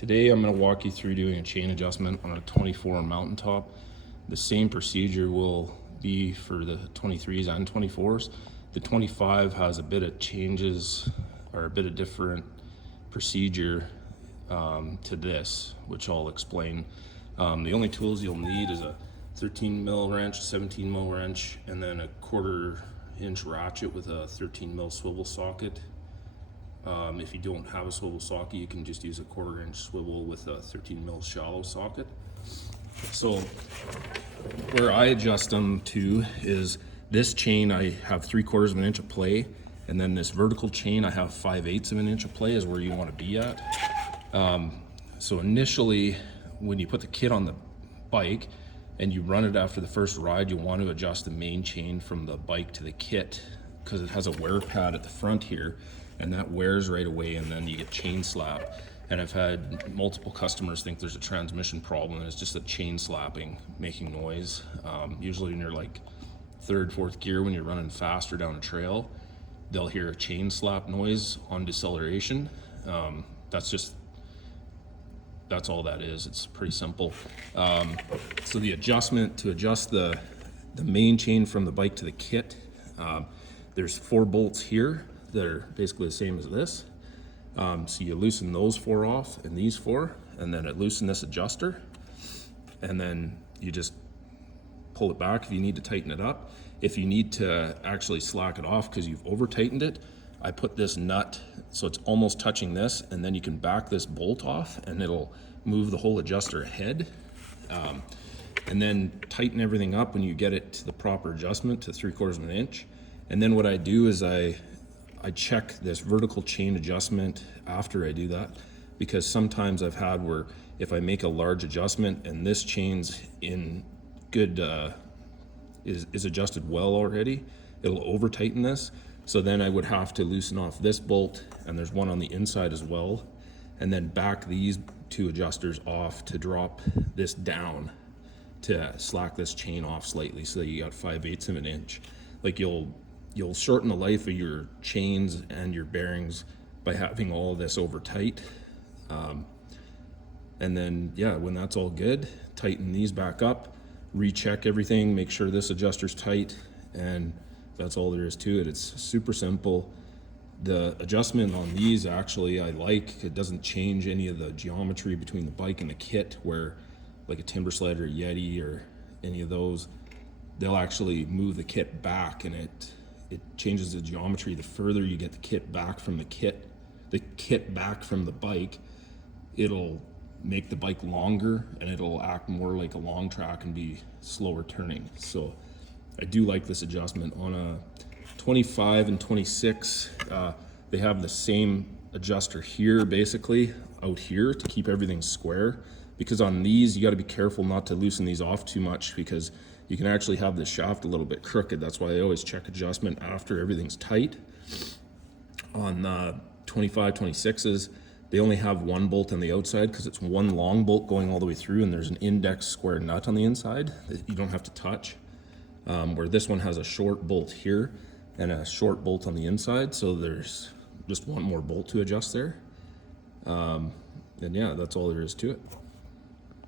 Today I'm going to walk you through doing a chain adjustment on a 24 mountaintop. The same procedure will be for the 23s and 24s. The 25 has a bit of changes or a bit of different procedure to this, which I'll explain. The only tools you'll need is a 13 mil wrench, 17 mil wrench, and then a 1/4 inch ratchet with a 13 mil swivel socket. If you don't have a swivel socket, you can just use a 1/4 inch swivel with a 13 mil shallow socket. So where I adjust them to is this chain, I have 3/4 of an inch of play, and then this vertical chain I have 5/8 of an inch of play is where you want to be at. So initially, when you put the kit on the bike and you run it after the first ride, you want to adjust the main chain from the bike to the kit because it has a wear pad at the front here, and that wears right away, and then you get chain slap. And I've had multiple customers think there's a transmission problem, and it's just a chain slapping, making noise. Usually when you're like 3rd, 4th gear, when you're running faster down a trail, they'll hear a chain slap noise on deceleration. That's all that is. It's pretty simple. So the adjustment to adjust the main chain from the bike to the kit, there's 4 bolts here that are basically the same as this. So you loosen those 4 off and these 4, and then it loosen this adjuster, and then you just pull it back if you need to tighten it up. If you need to actually slack it off because you've over tightened it, I put this nut so it's almost touching this, and then you can back this bolt off and it'll move the whole adjuster ahead. And then tighten everything up when you get it to the proper adjustment to 3/4 of an inch. And then what I do is I check this vertical chain adjustment after I do that, because sometimes I've had where if I make a large adjustment and this chain's in good, is adjusted well already, it'll over tighten this. So then I would have to loosen off this bolt, and there's one on the inside as well, and then back these 2 adjusters off to drop this down to slack this chain off slightly so that you got 5/8 of an inch. Like you'll shorten the life of your chains and your bearings by having all of this over tight. And then, yeah, when that's all good, tighten these back up, recheck everything, make sure this adjuster's tight, and that's all there is to it. It's super simple. The adjustment on these, actually, I like. It doesn't change any of the geometry between the bike and the kit, where like a timber sled or Yeti or any of those, they'll actually move the kit back, and it changes the geometry. The further you get the kit back from the kit back from the bike, it'll make the bike longer, and it'll act more like a long track and be slower turning. So I do like this adjustment. On a 25 and 26, they have the same adjuster here, basically out here, to keep everything square, because on these you got to be careful not to loosen these off too much, because you can actually have the shaft a little bit crooked. That's why I always check adjustment after everything's tight. On 25, 26s, they only have 1 bolt on the outside because it's 1 long bolt going all the way through, and there's an index square nut on the inside that you don't have to touch. Where this one has a short bolt here and a short bolt on the inside, so there's just 1 more bolt to adjust there. And yeah, that's all there is to it.